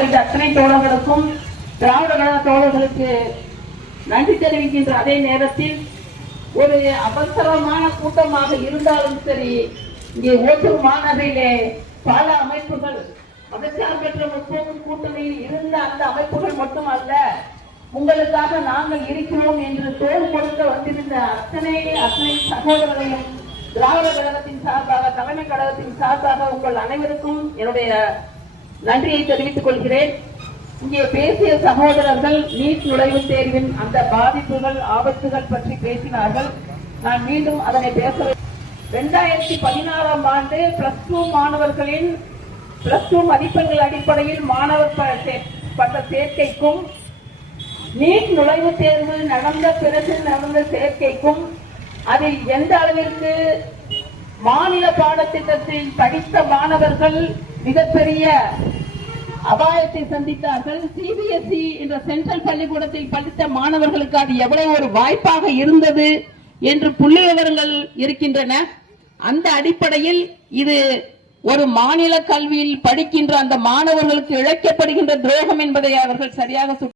அடைந்த அத்தனை தோழர்களுக்கும் திராவிட கழக தோழர்களுக்கு நன்றி தெரிவிக்கின்ற அதே நேரத்தில் ஒரு அவசரமான கூட்டமாக இருந்தாலும் சரி, இங்கே ஓட்டூர் மாநகரிலே பல அமைப்புகள் மதச்சார்பற்ற முற்போக்கு கூட்டணியில் இருந்த அந்த அமைப்புகள் மட்டுமல்ல, உங்களுக்காக நாங்கள் இருக்கிறோம் என்று தோல் கொடுக்க வந்திருந்த அத்தனை சகோதரர்களையும் திராவிட கழகத்தின் சார்பாக, தலைமை கழகத்தின் சார்பாக உங்கள் அனைவருக்கும் என்னுடைய நன்றியை தெரிவித்துக் கொள்கிறேன். இங்கே பேசிய சகோதரர்கள் நீட் நுழைவுத் தேர்வின் அந்த பாதிப்புகள், ஆபத்துகள் பற்றி பேசினார்கள். நான் மீண்டும் அதனை பேச 2016ஆம் ஆண்டு +2 மாணவர்களின் +2 மதிப்பெண்கள் அடிப்படையில் மாணவர் பட்ட சேர்க்கைக்கும் நீட் நுழைவுத் தேர்வு நடந்த பிறகு நடந்த சேர்க்கைக்கும் அதில் எந்த அளவிற்கு மாநில பாடத்திட்டத்தில் படித்த மாணவர்கள் மிகப்பெரிய அபாயத்தை சந்தித்தார்கள். சிபிஎஸ்இ என்ற சென்ட்ரல் பள்ளிக்கூடத்தில் படித்த மாணவர்களுக்கு அது எவ்வளவு ஒரு வாய்ப்பாக இருந்தது என்று புள்ளி விவரங்கள் இருக்கின்றன. அந்த அடிப்படையில் இது ஒரு மாநில கல்வியில் படிக்கின்ற அந்த மாணவர்களுக்கு இழைக்கப்படுகின்ற துரோகம் என்பதை அவர்கள் சரியாக